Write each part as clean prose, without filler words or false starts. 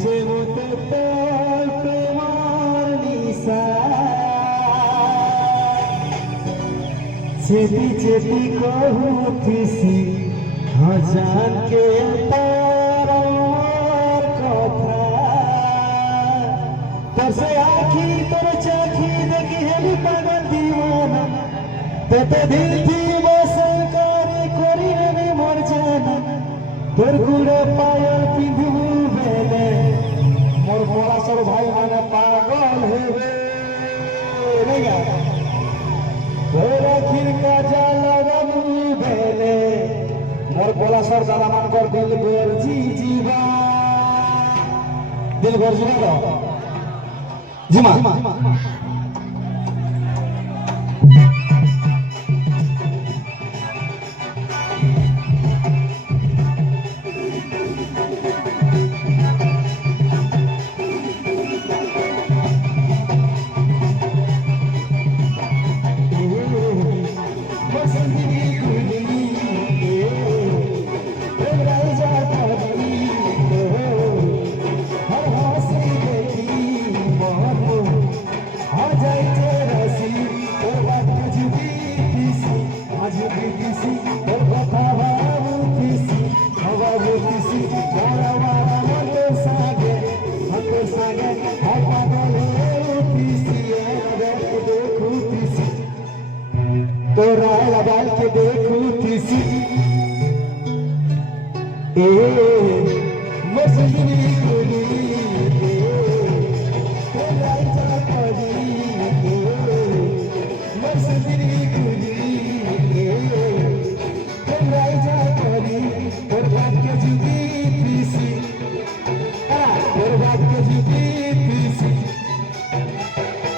যে মতে তোর প্রেমার নিশা চেপি চেপি কহুথিসি হজান কে তার আমার কথা তোর সে আখি তোর চাখি দেখি হেলি পাগল দিওয়ানা তোতে দিল থি বসে করি রে মর জানা তোর গুড়ে পাयल পিঁধু বেলে মোর পড়াশোর ভাই মানে পাগল হেবে রেগা তোর আখির কাজা লাগাবু বেলে মোর পড়াশোর দাদা মানকর দিল গর্জি জীবা দিল গর্জি না জিমা तोरा लगाल के देखू थीसी ए मसली कुली तोरा जा करी मसली कुली तोरा जा करी तोर बात के जुदी थीसी तोर बात के जुदी थीसी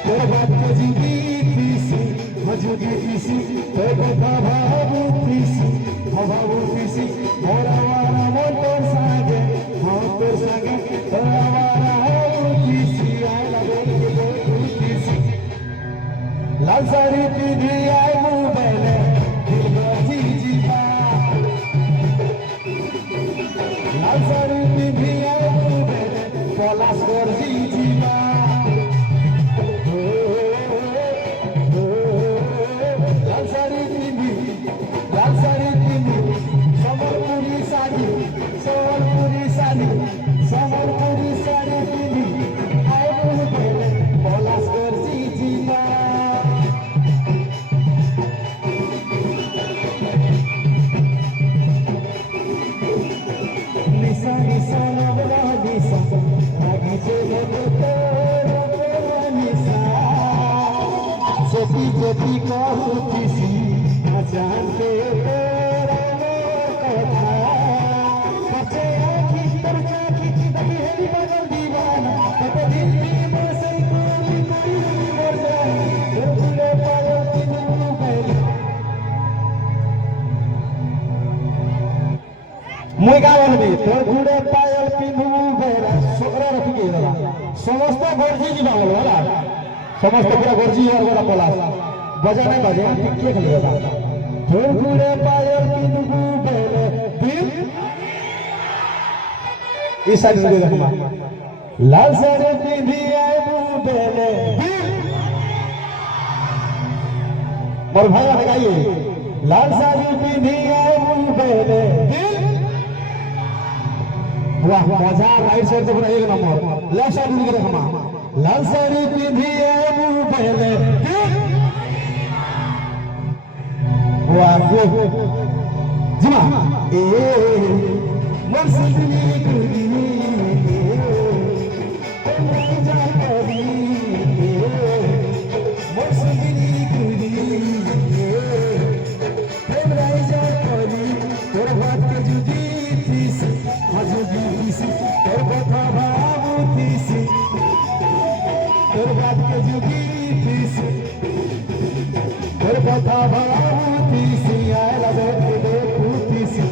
तोर बात के जुदी थीसी मजुदी थीसी तोर कथा भाबुथीसी भाबुथीसी मोरा वाला मन तोर संगे तोर वाला होथीसी आई लगे के देखुथीसी लाल साड़ी पिंधी आई मुबेले दिल गजी जीवा लाल साड़ी पिंधी आई मुबेले पलाश गजी जीवा जति कहूथीसी जान के तेरा कथा बचे आखी तर चाखी देखी हेली बगल दीवाना तब दिल में बसे कोई मर जाए तो भूले पायो तिनु गइल मुई का बोलबी तोर गुड़े पायल पिनु गइल सोकरा रखी गइल समस्त गर्जी जीवा बोल होला समस्त पूरा गर्जी और बड़ा पलास बजा नहीं बजे टिक्के खले होगा तोर गुड़े पायल पिनु बेले दिल इस साइड से देखना लाल साड़ी पिंधी आई बेले दिल मोर भाई लगाइए लाल साड़ी पिंधी आई बेले दिल वाह मजा राइट साइड से पूरा एक नंबर लेफ्ट साइड से देखना लाल साड़ी पिंधी आई बेले दिल वाह जिमा ए मर्सली कुली तोरा जा करी मर्सली कुली तोरा जा करी तोर बात के जुदी थीसी मजुदी थीसी तोर कथा भाबुथीसी तोर बात के जुदी थीसी तोर कथा भाबुथीसी आई लगे के देखुथीसी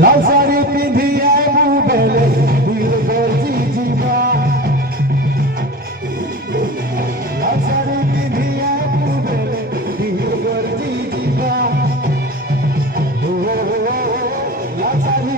लाल साड़ी पिंधी आई मुबेले दिल गर्जी जीवा लाल साड़ी पिंधी आई मुबेले दिल गर्जी जीवा लाल साड़ी